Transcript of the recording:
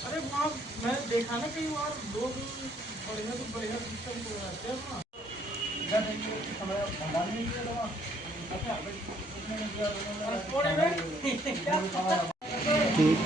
अरे वहाँ मैंने देखा ना कई बार लोग बढ़िया सिस्टम को रहते हैं वहाँ समय भंडार नहीं किया दवा ठीक।